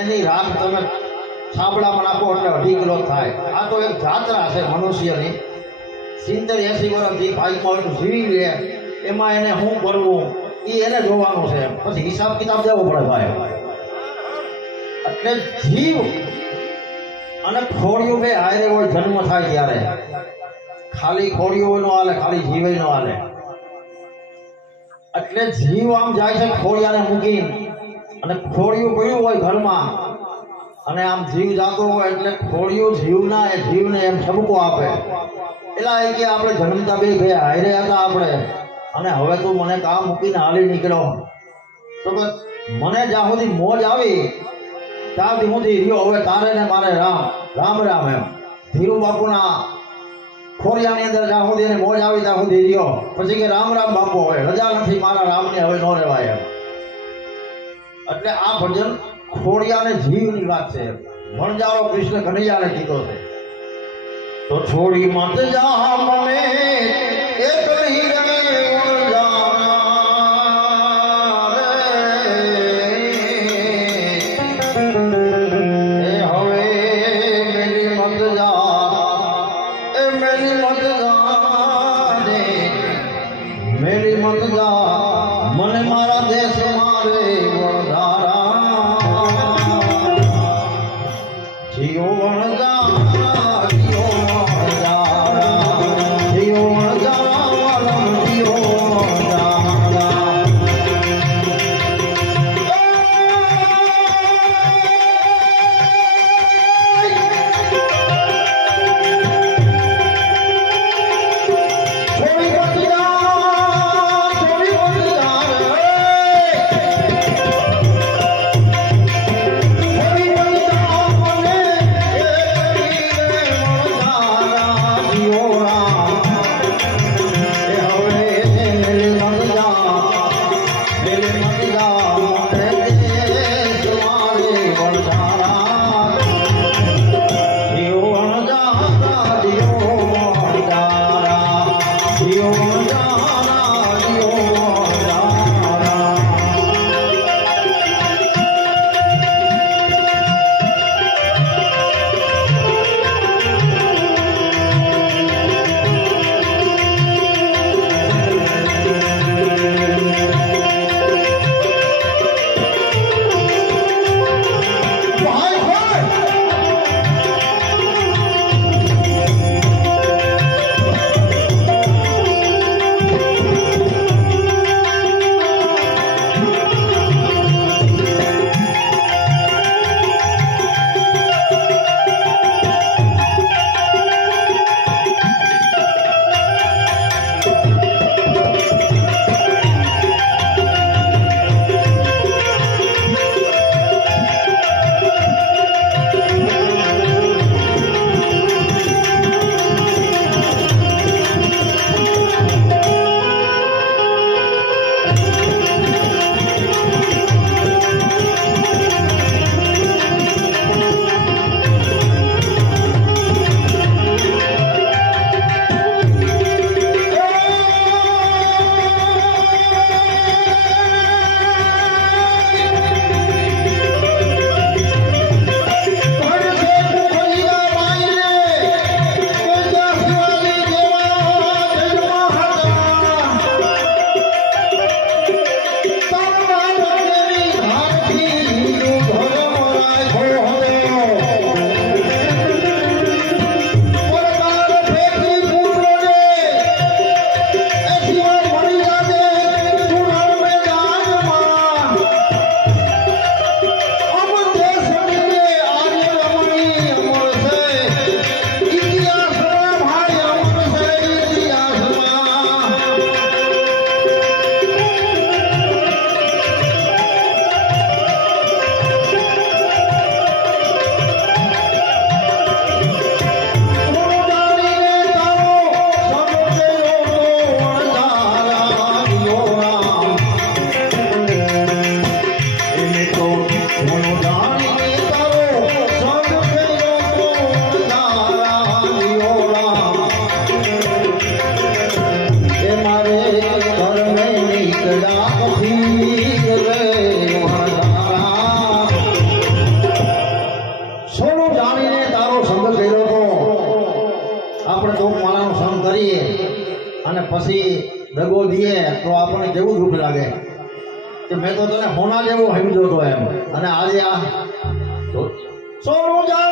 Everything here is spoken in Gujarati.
એની રાત તમે સાબડામાં નાખો એટલે 2.5 કિલો થાય. આ તો એક જાત્રા છે મનુષ્યની. 70-80 વર્ષથી ભાઈમાં જીવી લે એમાં એને શું કરવું એ એને જોવાનું છે. પછી હિસાબ કિતાબ દેવો પડે ભાઈ. એટલે જીવ અને ખોડિયું બે હારે હોય જન્મ થાય ત્યારે. ખાલી ખોડિયું નો હાલે, ખાલી જીવે નો હાલે. એટલે જીવ આમ જાય છે ખોડિયાને મૂકી અને ખોડિયું પડ્યું હોય ઘરમાં અને આમ જીવ જાતો હોય એટલે ખોડિયું જીવના એ જીવને એમ ઠપકો આપે. એલા એ કે આપણે જન્મતા બે હારે હતા આપણે અને હવે તું મને કામ મૂકીને હાલી નીકળ્યો તો મને જ્યાં સુધી મોજ આવી ત્યાં સુધી રહ્યો. હવે તારે ને મારે રામ રામ રામ એમ ધીરુ બાપુના ખોડિયાની અંદર જ્યાં સુધી એને મોજ આવી ત્યાં સુધી રહ્યો. પછી કે રામ રામ બાપુ હવે રજા નથી મારા રામને હવે ન રહેવાય એમ. એટલે આ ભજન ખોડિયાને જીવની વાત છે. વણજારો કૃષ્ણ કનૈયાને કીધો છે. તો છોડી મત જા મને એકલી રે વણજારા રે. એ હવે મેલી મત જા, એ મેલી મત જા રે, મેલી મત જા મને મારા દેશ મારે વણજારા. જીઓ વણજારા, જીઓ વણજારા, જીઓ વણજારા વાલમ પછી દગો દઈએ તો આપણને કેવું દુઃખ લાગે કે મેં તો તને હોના જેવો સમજો હતો એમ, અને આજે આ સોનું જા